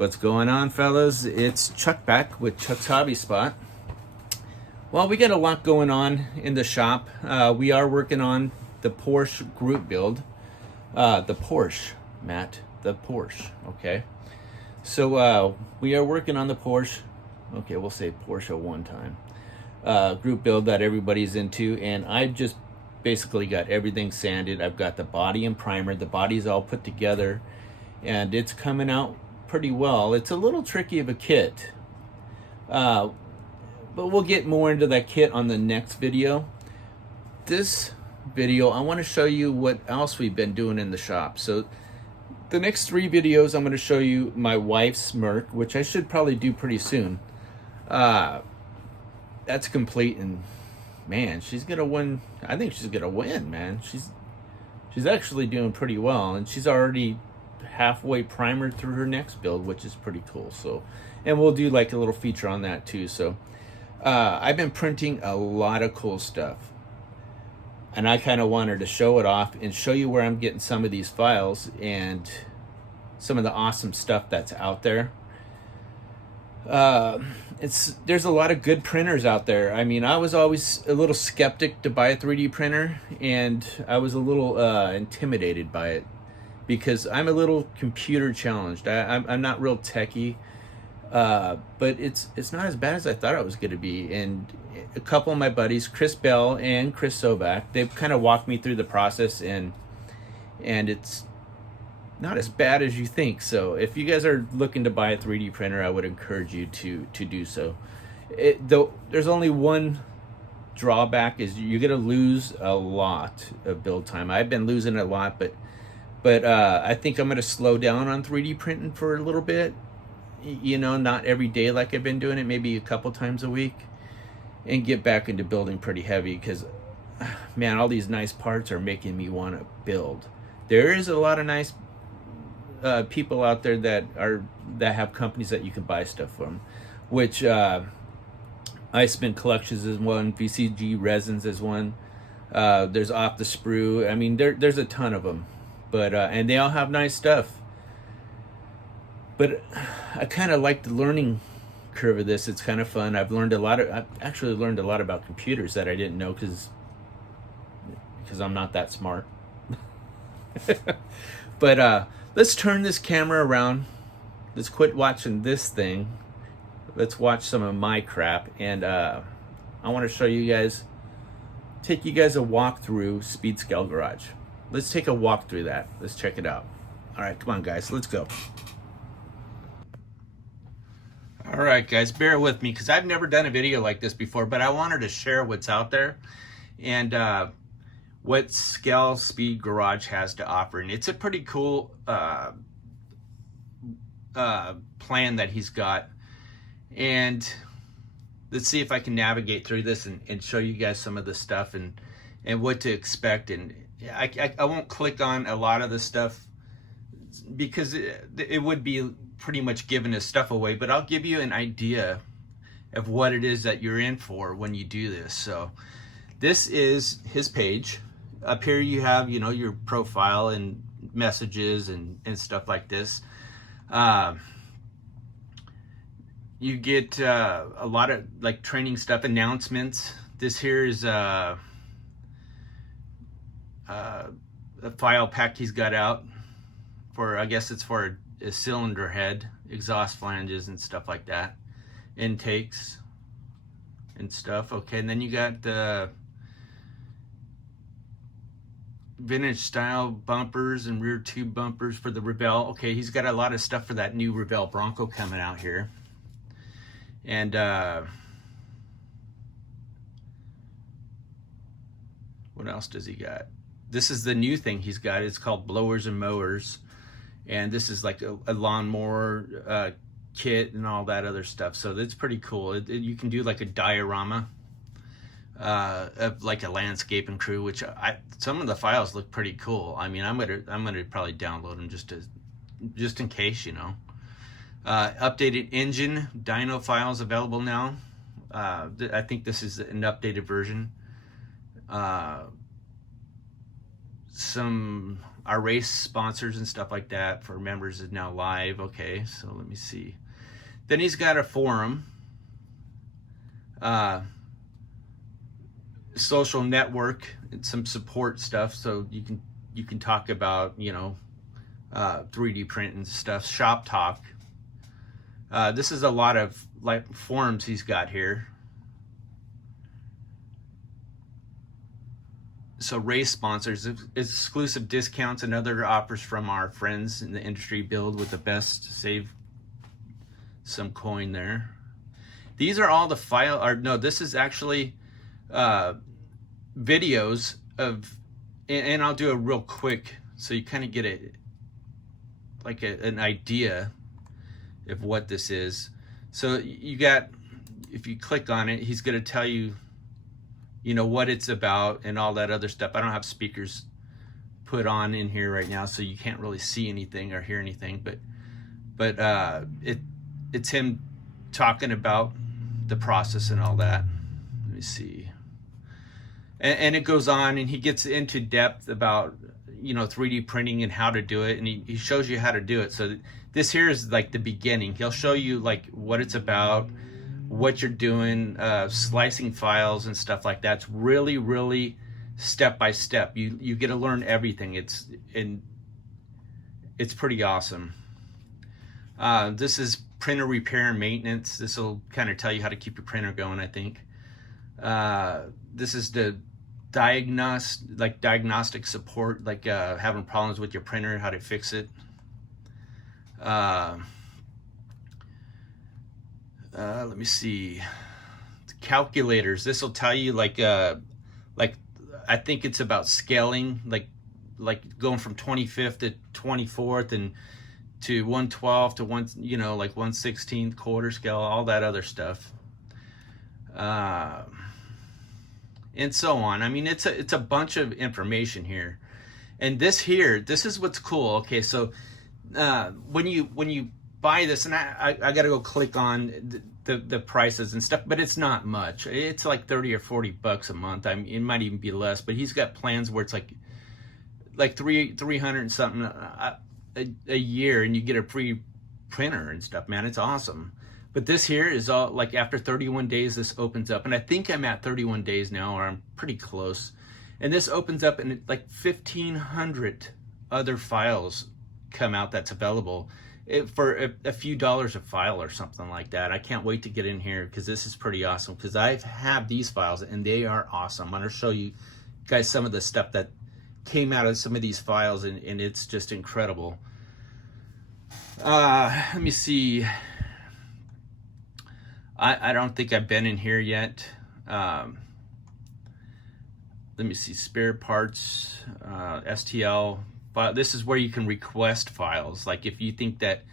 What's going on, fellas? It's Chuck back with Chuck's Hobby Spot. Well, we got a lot going on in the shop. We are working on the Porsche group build. The Porsche, Matt. The Porsche, okay? So we are working on the Porsche. Okay, we'll say Porsche one time. Group build that everybody's into, and I've just basically got everything sanded. I've got the body and primer. The body's all put together, and it's coming out pretty well. It's a little tricky of a kit, but we'll get more into that kit on the next video. This video, I want to show you what else we've been doing in the shop. So the next 3 videos, I'm going to show you my wife's Merc, which I should probably do pretty soon. That's complete, and man, she's gonna win. I think she's gonna win, man. She's actually doing pretty well, and she's already halfway primered through her next build, which is pretty cool. So, and we'll do like a little feature on that too. So I've been printing a lot of cool stuff, and I kind of wanted to show it off and show you where I'm getting some of these files and some of the awesome stuff that's out there. There's a lot of good printers out there. I mean, I was always a little skeptic to buy a 3D printer, and I was a little intimidated by it because I'm a little computer challenged. I'm not real techie, but it's not as bad as I thought it was going to be. And a couple of my buddies, Chris Bell and Chris Sovak, they've kind of walked me through the process, and it's not as bad as you think. So if you guys are looking to buy a 3D printer, I would encourage you to do so. Though there's only one drawback, is you're gonna lose a lot of build time. I've been losing a lot, but I think I'm gonna slow down on 3D printing for a little bit. You know, not every day like I've been doing it, maybe a couple times a week, and get back into building pretty heavy, because man, all these nice parts are making me want to build. There is a lot of nice people out there that have companies that you can buy stuff from, which Iceman Collections is one, VCG Resins is one. There's Off the Sprue. I mean, there's a ton of them, but and they all have nice stuff. But I kind of like the learning curve of this. It's kind of fun. I've actually learned a lot about computers that I didn't know, because I'm not that smart. But let's turn this camera around. Let's quit watching this thing. Let's watch some of my crap. And I want to show you guys, take you guys a walk through Speed Scale Garage. Let's take a walk through that. Let's check it out. All right, come on, guys. Let's go. All right, guys, bear with me, because I've never done a video like this before, but I wanted to share what's out there and what Scale Speed Garage has to offer. And it's a pretty cool plan that he's got. And let's see if I can navigate through this and show you guys some of the stuff and what to expect. And I won't click on a lot of the stuff, because it would be pretty much giving his stuff away, but I'll give you an idea of what it is that you're in for when you do this. So this is his page. Up here you have, you know, your profile and messages and stuff like this. You get a lot of like training stuff, announcements. This here is a file pack he's got out for, I guess it's for a cylinder head, exhaust flanges and stuff like that, intakes and stuff. Okay, and then you got the vintage style bumpers and rear tube bumpers for the Revell. Okay, he's got a lot of stuff for that new Revell Bronco coming out here. And what else does he got? This is the new thing he's got. It's called Blowers and Mowers, and this is like a lawnmower kit and all that other stuff. So that's pretty cool. You can do like a diorama of like a landscaping crew, which some of the files look pretty cool. I mean, I'm gonna probably download them just in case, you know. Updated engine dyno files available now. I think this is an updated version. our race sponsors and stuff like that for members is now live. Okay, so let me see. Then he's got a forum, social network, and some support stuff, so you can talk about 3D print and stuff. Shop talk. This is a lot of like forums he's got here. So race sponsors, exclusive discounts and other offers from our friends in the industry. Build with the best. Save some coin there. These are all the this is actually videos of, and I'll do a real quick so you kind of get an idea of what this is. So you got, if you click on it, he's going to tell you what it's about and all that other stuff. I don't have speakers put on in here right now, so you can't really see anything or hear anything, but it's him talking about the process and all that. Let me see. And it goes on, and he gets into depth about 3D printing and how to do it, and he shows you how to do it. So this here is like the beginning. He'll show you like what it's about, what you're doing, slicing files and stuff like that. It's really, really step by step. You get to learn everything. It's pretty awesome. This is printer repair and maintenance. This will kind of tell you how to keep your printer going, I think. This is the diagnostic support, like having problems with your printer, how to fix it. Let me see. Calculators. This will tell you like I think it's about scaling, like going from 25th to 24th and to 1/12 to 1/16 quarter scale, all that other stuff. And so on. I mean, it's a bunch of information here. And this is what's cool. Okay, so when you buy this, and I got to go click on the prices and stuff, but it's not much. It's like $30 or $40 a month. I mean, it might even be less, but he's got plans where it's like 300 and something a year, and you get a free printer and stuff. Man, it's awesome. But this here is all like after 31 days, this opens up, and I think I'm at 31 days now, or I'm pretty close. And this opens up, and like 1,500 other files come out that's available for a few dollars a file or something like that. I can't wait to get in here because this is pretty awesome, because I have these files and they are awesome. I'm going to show you guys some of the stuff that came out of some of these files, and it's just incredible. Let me see. I don't think I've been in here yet. Let me see, spare parts, STL. This is where you can request files. Like if you think that,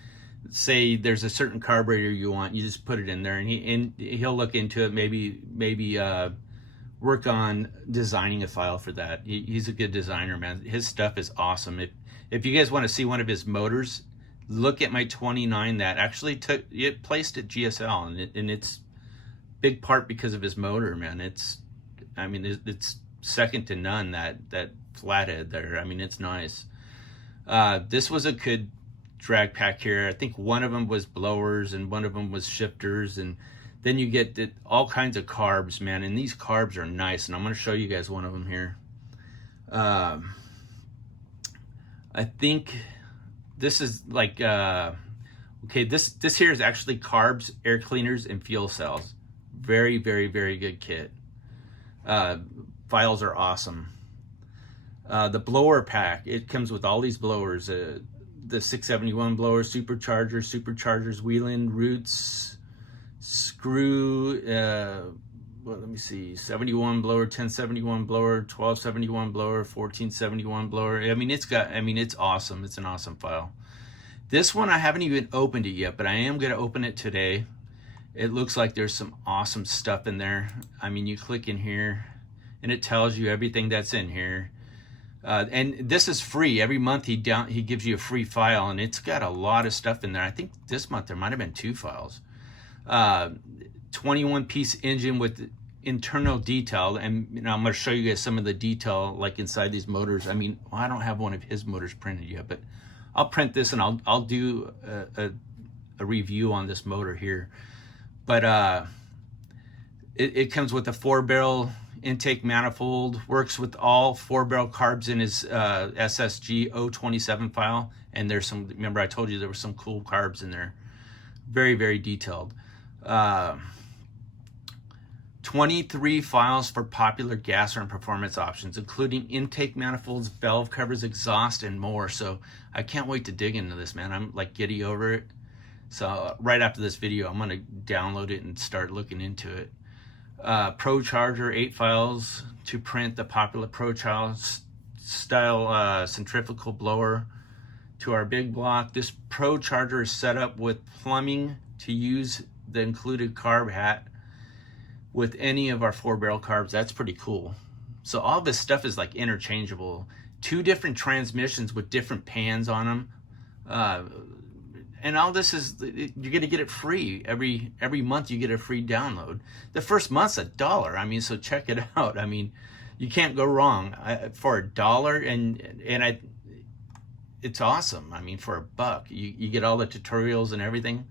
say there's a certain carburetor you want, you just put it in there, and he'll look into it, maybe work on designing a file for that. He's a good designer, man. His stuff is awesome. If you guys want to see one of his motors, look at my 29 that actually placed at GSL, and it's big part because of his motor, man. It's second to none, that flathead there. I mean, it's nice. This was a good drag pack here. I think one of them was blowers and one of them was shifters, and then you get all kinds of carbs, man, and these carbs are nice, and I'm going to show you guys one of them here. I think this is like okay, this here is actually carbs, air cleaners, and fuel cells. Very, very, very good kit. Files are awesome. The blower pack, it comes with all these blowers, the 671 blowers, superchargers, wheel-in, roots, screw, let me see, 71 blower, 1071 blower, 1271 blower, 1471 blower. I mean, it's awesome. It's an awesome file. This one, I haven't even opened it yet, but I am going to open it today. It looks like there's some awesome stuff in there. I mean, you click in here and it tells you everything that's in here. And this is free. Every month he gives you a free file, and it's got a lot of stuff in there. I think this month there might have been 2 files. 21-piece engine with internal detail, and I'm going to show you guys some of the detail like inside these motors. I mean, well, I don't have one of his motors printed yet, but I'll print this and I'll do a review on this motor here. But it comes with a 4-barrel intake manifold, works with all 4-barrel carbs in his SSG 027 file, and there's some, remember I told you there were some cool carbs in there. Very, very detailed. 23 files for popular gas and performance options, including intake manifolds, valve covers, exhaust, and more. So I can't wait to dig into this, man. I'm like giddy over it. So right after this video, I'm gonna download it and start looking into it. Pro Charger, 8 files to print the popular Pro style centrifugal blower to our big block. This Pro Charger is set up with plumbing to use the included carb hat with any of our 4-barrel carbs. That's pretty cool. So all this stuff is like interchangeable. 2 different transmissions with different pans on them. And all this is, you're gonna get it free. Every month you get a free download. The first month's $1. I mean, so check it out. I mean, you can't go wrong for $1, and it's awesome. I mean, for $1, you get all the tutorials and everything.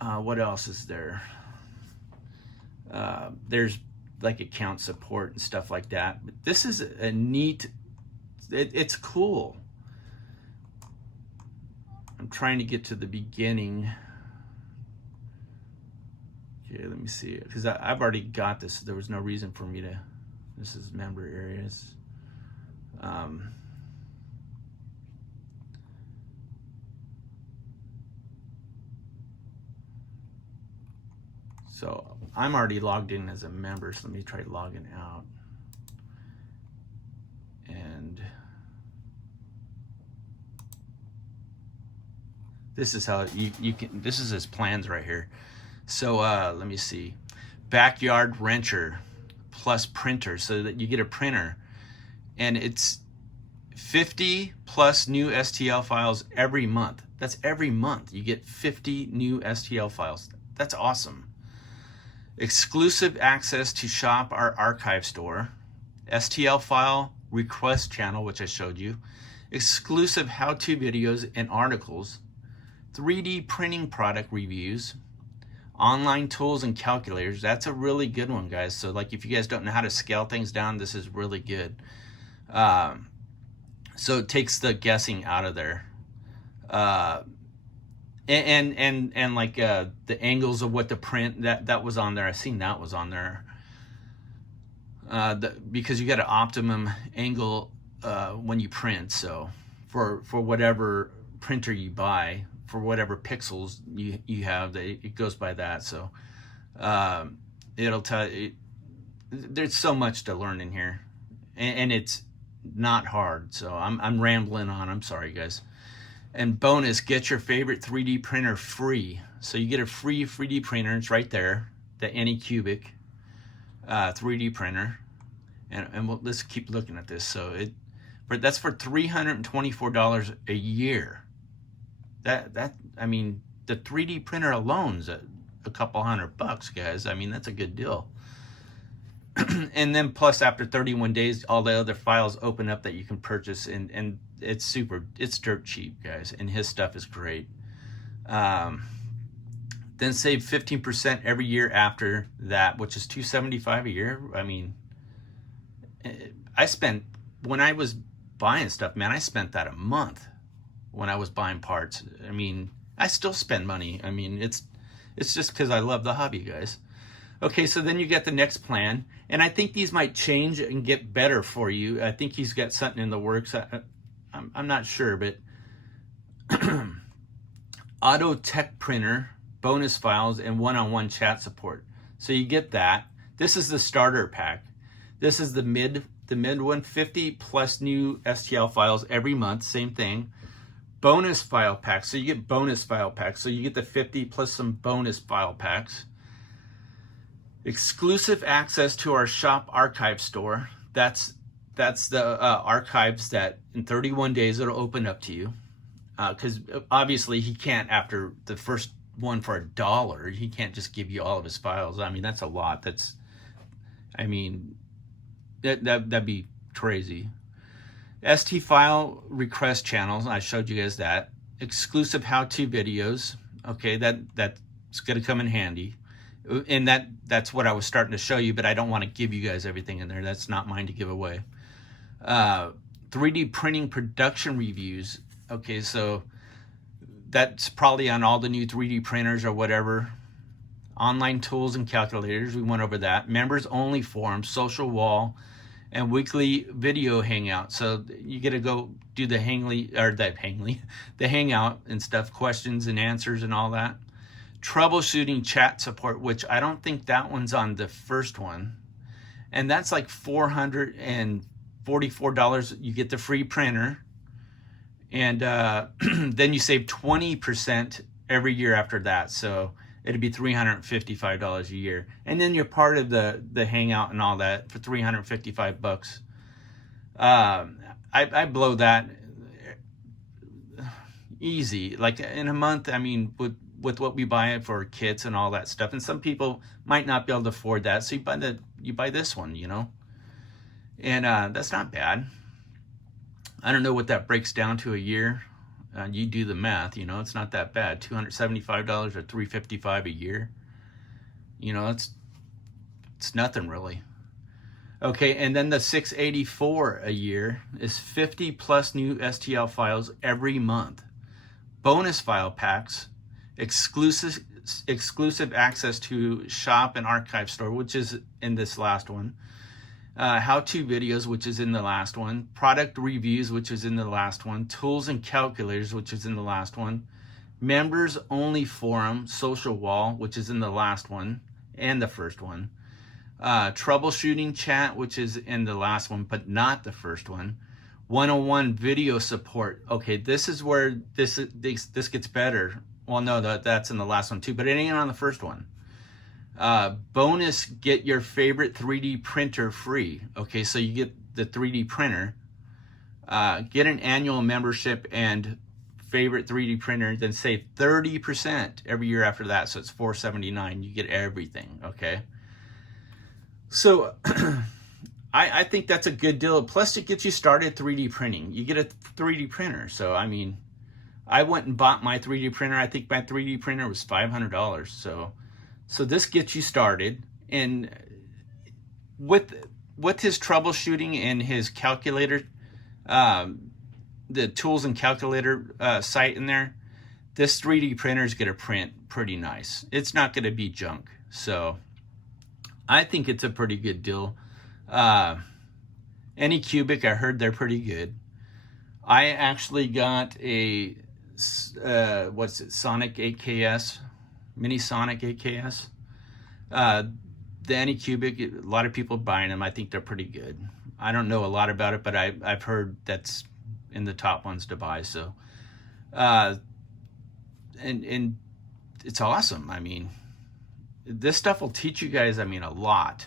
What else is there? There's like account support and stuff like that. But this is a neat, it's cool. I'm trying to get to the beginning. Okay, let me see, because I've already got this. There was no reason for me to, this is member areas. So I'm already logged in as a member, so let me try logging out. And this is how you can, this is his plans right here. So let me see. Backyard Wrencher plus printer, so that you get a printer. And it's 50 plus new STL files every month. That's every month. You get 50 new STL files. That's awesome. Exclusive access to shop our archive store, STL file request channel, which I showed you, exclusive how-to videos and articles, 3D printing product reviews, online tools and calculators. That's a really good one, guys. So like if you guys don't know how to scale things down, this is really good. So it takes the guessing out of there. And like the angles of what to print, that was on there. I seen that was on there. Because you got an optimum angle when you print. So for whatever printer you buy, for whatever pixels you have, it goes by that. So it'll tell you. There's so much to learn in here, and it's not hard. So I'm rambling on. I'm sorry, guys. And bonus, get your favorite 3D printer free. So you get a free 3D printer. It's right there, the Anycubic 3D printer. And let's keep looking at this. So that's for $324 a year. I mean, the 3D printer alone is a couple $100, guys. I mean, that's a good deal. And then plus after 31 days, all the other files open up that you can purchase, and it's dirt cheap, guys, and his stuff is great. Then save 15% every year after that, which is $275 a year. I mean, when I was buying stuff, man, I spent that a month when I was buying parts. I mean, I still spend money. I mean, it's just because I love the hobby, guys. Okay, so then you get the next plan, and I think these might change and get better for you. I think he's got something in the works. I'm not sure, but Auto Tech Printer, bonus files, and one-on-one chat support. So you get that. This is the starter pack. This is the mid one, 50 plus new STL files every month, same thing. Bonus file packs, so you get bonus file packs. So you get the 50 plus some bonus file packs. Exclusive access to our shop archive store. That's the archives that in 31 days it'll open up to you. Because obviously he can't, after the first one for $1. He can't just give you all of his files. I mean, that's a lot. I mean, that'd be crazy. ST file request channels, I showed you guys that. Exclusive how-to videos, okay, that's going to come in handy. And that's what I was starting to show you, but I don't want to give you guys everything in there. That's not mine to give away. 3D printing production reviews, okay, so that's probably on all the new 3D printers or whatever. Online tools and calculators, we went over that. Members only forum, social wall, and weekly video hangout. So you get to go do the the hangout and stuff, questions and answers and all that. Troubleshooting chat support, which I don't think that one's on the first one. And that's like $444. You get the free printer. And then you save 20% every year after that. So it'd be $355 a year. And then you're part of the hangout and all that for $355. I blow that easy. Like in a month, I mean, with what we buy for kits and all that stuff. And some people might not be able to afford that. So you buy this one, you know. And that's not bad. I don't know what that breaks down to a year. You do the math, you know, it's not that bad. $275 or $355 a year. You know, it's nothing really. Okay, and then the $684 a year is 50 plus new STL files every month. Bonus file packs, exclusive access to shop and archive store, which is in this last one. How-to videos, which is in the last one. Product reviews, which is in the last one. Tools and calculators, which is in the last one. Members only forum, social wall, which is in the last one and the first one. Troubleshooting chat, which is in the last one, but not the first one. 101 video support. Okay, this is where this gets better. Well, no, that's in the last one too, but it ain't on the first one. Bonus, get your favorite 3D printer free. Okay, so you get the 3D printer, get an annual membership and favorite 3D printer, then save 30% every year after that. So it's $479. You get everything. Okay, so I think that's a good deal. Plus, it gets you started 3D printing. You get a 3D printer. So I mean, I went and bought my 3D printer. I think my 3D printer was $500. So this gets you started, and with his troubleshooting and his calculator, the tools and calculator site in there, this 3D printer is going to print pretty nice. It's not going to be junk. So I think it's a pretty good deal. Anycubic, I heard they're pretty good. I actually got a Sonic 8KS. Mini Sonic 8KS. The Anycubic, a lot of people buying them. I think they're pretty good. I don't know a lot about it, but I've heard that's in the top ones to buy. So, and it's awesome. I mean, this stuff will teach you guys, I mean, a lot.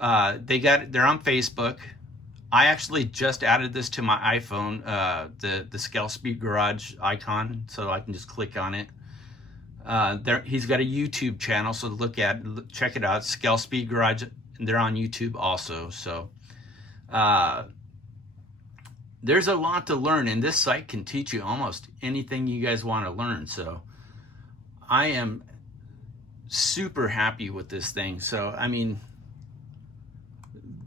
They're on Facebook. I actually just added this to my iPhone, the Scale Speed Garage icon, so I can just click on it. He's got a YouTube channel, so check it out. Scale Speed Garage, and they're on YouTube also. So there's a lot to learn, and this site can teach you almost anything you guys want to learn. So I am super happy with this thing. So I mean,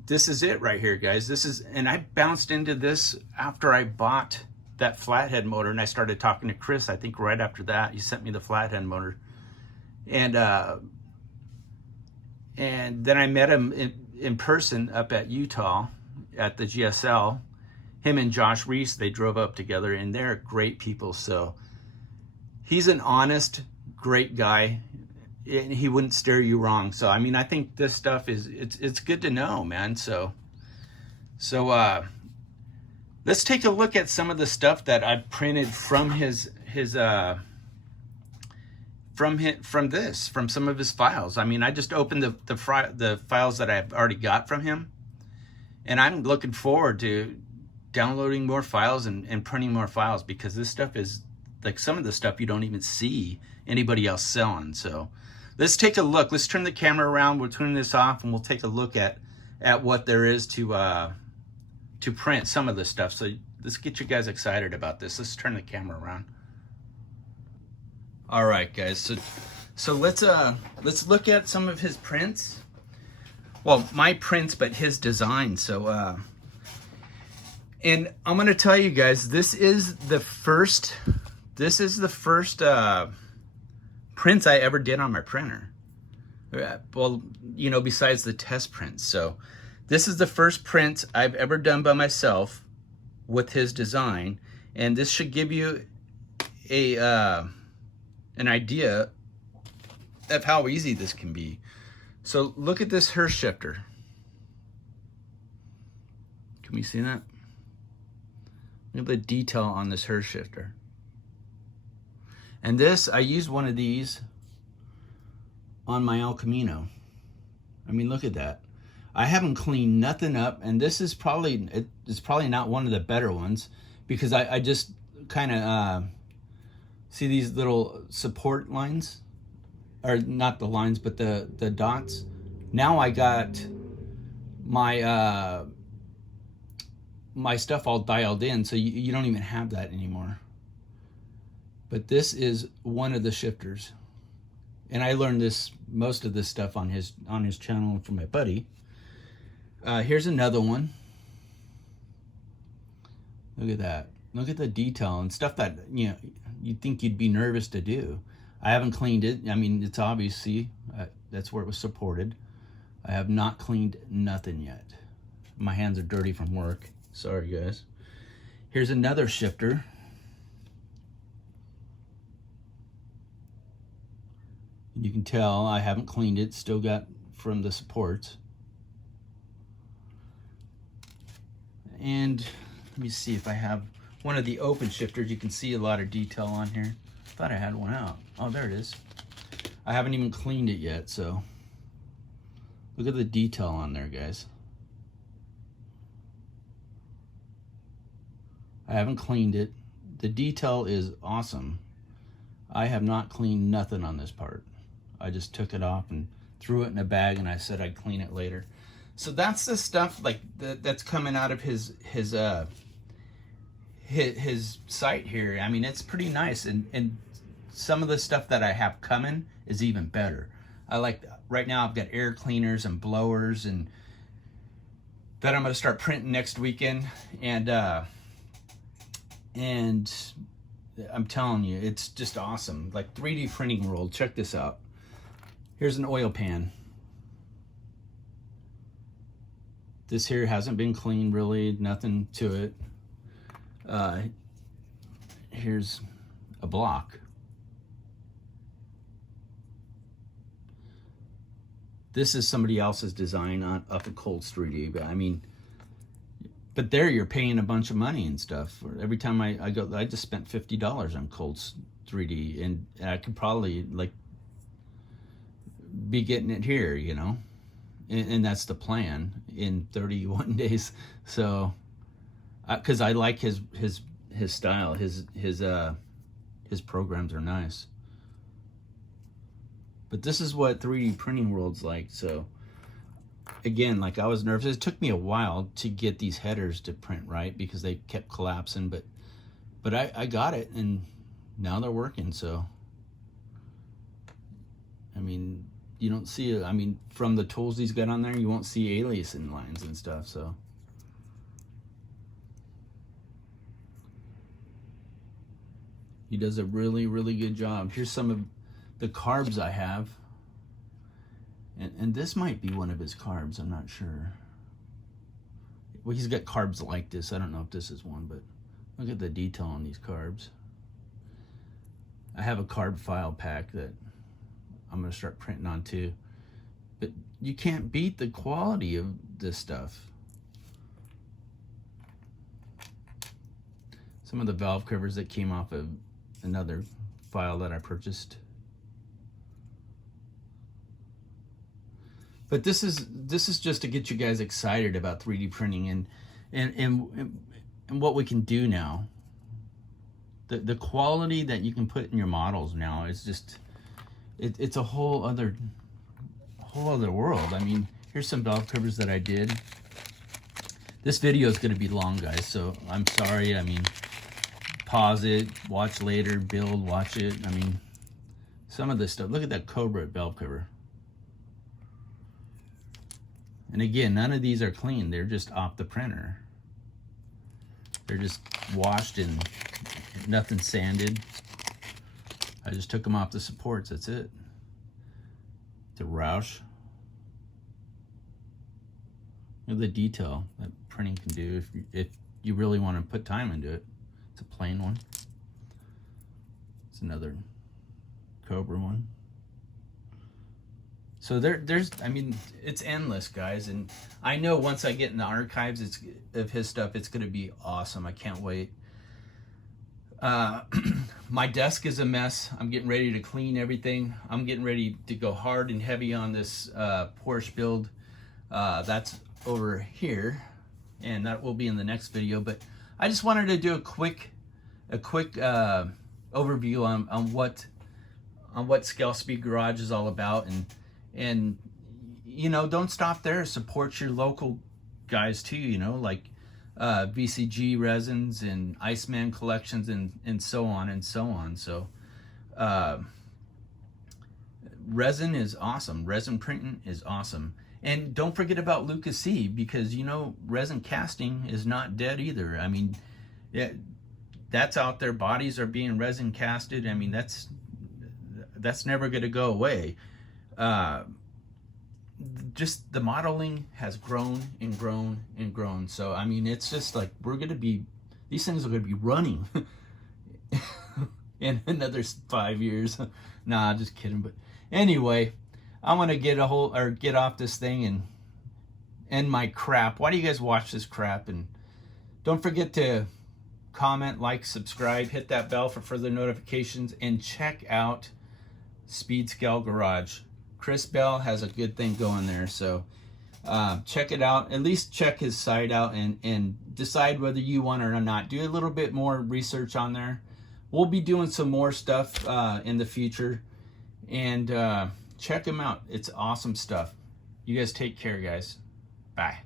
this is it right here, guys. And I bounced into this after I bought that flathead motor, and I started talking to Chris. I think right after that, he sent me the flathead motor, and then I met him in person up at Utah at the GSL. Him and Josh Reese, they drove up together, and they're great people. So he's an honest, great guy, and he wouldn't steer you wrong. So I mean, I think this stuff it's good to know, man. So let's take a look at some of the stuff that I printed from from some of his files. I mean, I just opened the files that I've already got from him, and I'm looking forward to downloading more files and printing more files, because this stuff is like some of the stuff you don't even see anybody else selling. So let's take a look. Let's turn the camera around. We'll turn this off and we'll take a look at what there is to print some of this stuff. So let's get you guys excited about this. Let's turn the camera around. All right, guys. So let's look at some of his prints. Well, my prints, but his design. So and I'm gonna tell you guys, this is the first prints I ever did on my printer. Well, you know, besides the test prints. So this is the first print I've ever done by myself with his design, and this should give you an idea of how easy this can be. So look at this Hurst shifter. Can we see that? Look at the detail on this Hurst shifter. And this, I used one of these on my El Camino. I mean, look at that. I haven't cleaned nothing up, and this is probably, it's probably not one of the better ones, because I just kind of see these little support lines, or not the lines, but the dots. Now I got my my stuff all dialed in, so you don't even have that anymore. But this is one of the shifters, and I learned most of this stuff on his channel from my buddy. Here's another one. Look at that. Look at the detail and stuff that, you know, you'd think you'd be nervous to do. I haven't cleaned it. I mean, it's obviously, that's where it was supported. I have not cleaned nothing yet. My hands are dirty from work. Sorry, guys. Here's another shifter. You can tell I haven't cleaned it. Still got from the supports. And let me see if I have one of the open shifters. You can see a lot of detail on here. Thought I had one out. Oh, there it is. I haven't even cleaned it yet, so look at the detail on there, guys. I haven't cleaned it. The detail is awesome. I have not cleaned nothing on this part. I just took it off and threw it in a bag, and I said I'd clean it later. So that's the stuff like that's coming out of his site here. I mean, it's pretty nice, and some of the stuff that I have coming is even better. I like, right now I've got air cleaners and blowers, and that I'm gonna start printing next weekend, and I'm telling you, it's just awesome. Like 3D Printing World, check this out. Here's an oil pan. This here hasn't been cleaned really, nothing to it. Here's a block. This is somebody else's design up at Colts 3D, but I mean, but there you're paying a bunch of money and stuff. Every time I go, I just spent $50 on Colts 3D, and I could probably like be getting it here, you know. And that's the plan in 31 days. So, because I like his style, his programs are nice. But this is what 3D Printing World's like. So, again, like I was nervous. It took me a while to get these headers to print right because they kept collapsing. But I got it, and now they're working. So, I mean, you don't see it. I mean, from the tools he's got on there, you won't see aliasing lines and stuff. So he does a really, really good job. Here's some of the carbs I have, and this might be one of his carbs. I'm not sure. Well, he's got carbs like this. I don't know if this is one, but look at the detail on these carbs. I have a carb file pack that I'm gonna start printing on too. But you can't beat the quality of this stuff. Some of the valve covers that came off of another file that I purchased. But this is just to get you guys excited about 3D printing and what we can do now. the quality that you can put in your models now is just, it's a whole other world. I mean, here's some valve covers that I did. This video is going to be long, guys, so I'm sorry. I mean, pause it, watch later, build, watch it. I mean, some of this stuff. Look at that Cobra valve cover. And again, none of these are clean. They're just off the printer. They're just washed and nothing sanded. I just took them off the supports, that's it. The Roush. Look at the detail that printing can do if you really want to put time into it. It's a plain one. It's another Cobra one. So there's, I mean, it's endless, guys. And I know once I get in the archives of his stuff, it's going to be awesome. I can't wait. My desk is a mess. I'm getting ready to clean everything. I'm getting ready to go hard and heavy on this Porsche build. That's over here, and that will be in the next video. But I just wanted to do a quick overview on what Scale Speed Garage is all about, and you know, don't stop there. Support your local guys too, you know, like VCG Resins and Iceman Collections and so on and so on. So resin is awesome. Resin printing is awesome. And don't forget about Lucas C, because you know, resin casting is not dead either. I mean, yeah, that's out there. Bodies are being resin casted. I mean, that's never going to go away. Just the modeling has grown and grown and grown. So I mean, it's just like these things are going to be running in another 5 years. Nah, just kidding. But anyway, I want to get off this thing and end my crap. Why do you guys watch this crap? And don't forget to comment, like, subscribe, hit that bell for further notifications, and check out Speed Scale Garage. Chris Bell has a good thing going there, so check it out. At least check his site out and decide whether you want it or not. Do a little bit more research on there. We'll be doing some more stuff in the future, and check him out. It's awesome stuff. You guys take care, guys. Bye.